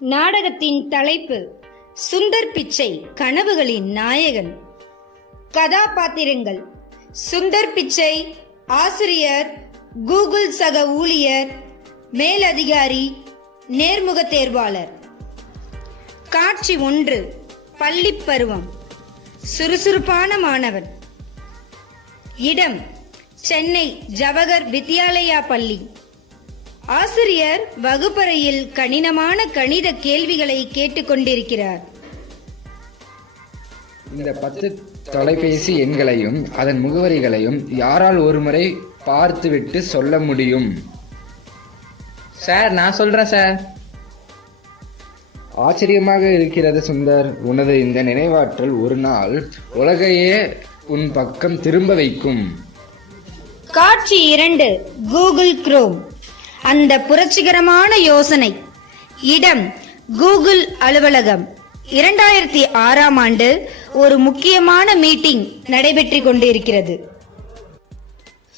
நாடகத்தின் தலைப்பு சுந்தர் பிச்சை கனவுகளின் நாயகன். கதாபாத்திரங்கள்: சுந்தர் பிச்சை ஆசிரியர், கூகுள் சக ஊழியர், மேலதிகாரி, நேர்முக தேர்வாளர். காட்சி 1. பள்ளிப் பருவம். சுறுசுறுப்பான மாணவன். இடம்: சென்னை ஜவஹர் வித்யாலயா பள்ளி. ஆசிரியர் வகுப்பறையில் கடினமான கணித கேள்விகளை கேட்டுக்கொண்டிருக்கிறார். இந்த 10 தொலைபேசி எண்களையும் அதன் முகவரிகளையும் யாரால் ஒருமுறை பார்த்துவிட்டு சொல்ல முடியும்? சார், நான் சொல்றேன் சார். ஆச்சரியமாக இருக்கிறது சுந்தர். உனது இந்த நினைவாற்றல் ஒரு நாள் உலகையே உன் பக்கம் திரும்ப வைக்கும். காட்சி 2. Google chrome. அந்த புரட்சிகரமான யோசனை. இடம்: கூகுள் அலுவலகம். 2006ஆம் ஆண்டு ஒரு முக்கியமான மீட்டிங் நடைபெற்றுக் கொண்டிருக்கிறது.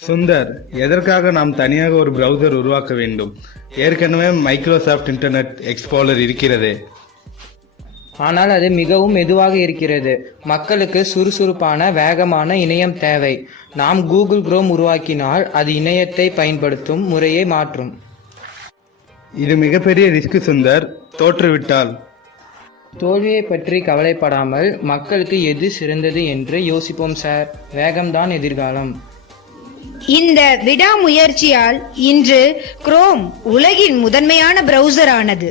சுந்தர், எதற்காக நாம் தனியாக ஒரு பிரவுசர் உருவாக்க வேண்டும்? ஏற்கனவே மைக்ரோசாஃப்ட் இன்டர்நெட் எக்ஸ்ப்ளோரர் இருக்கிறது. ஆனால் அது மிகவும் மெதுவாக இருக்கிறது. மக்களுக்கு சுறுசுறுப்பான வேகமான இணையம் தேவை. நாம் கூகுள் குரோம் உருவாக்கினால் அது இணையத்தை பயன்படுத்தும் முறையை மாற்றும். இது மிகப்பெரிய ரிஸ்க் சுந்தர். தோற்றுவிட்டால் தோல்வியை பற்றி கவலைப்படாமல் மக்களுக்கு எது சிறந்தது என்று யோசிப்போம் சார். வேகம்தான் எதிர்காலம். இந்த விடாமுயற்சியால் இன்று குரோம் உலகின் முதன்மையான பிரவுசர் ஆனது.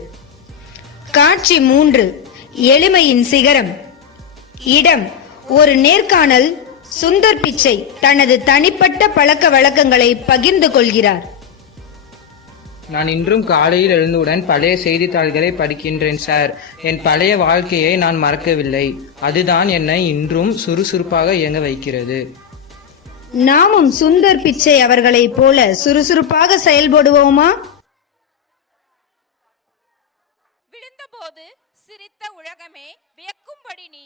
காட்சி 3. எளிமையின் சிகரம். இடம்: ஒரு நேர்காணல். சுந்தர் பிச்சை தனது தனிப்பட்ட பழக்க வழக்கங்களை பகிர்ந்து கொள்கிறார். நான் இன்றும் காலையில் எழுந்தவுடன் பழைய செய்தித்தாள்களை படிக்கின்றேன் சார். என் பழைய வாழ்க்கையை நான் மறக்கவில்லை. அதுதான் என்னை இன்றும் சுறுசுறுப்பாக இயங்க வைக்கிறது. நாமும் சுந்தர் பிச்சை அவர்களைப் போல சுறுசுறுப்பாக செயல்படுவோமா? விழுந்தபோது சிரித்த உலகமே வியக்கும்படி நீ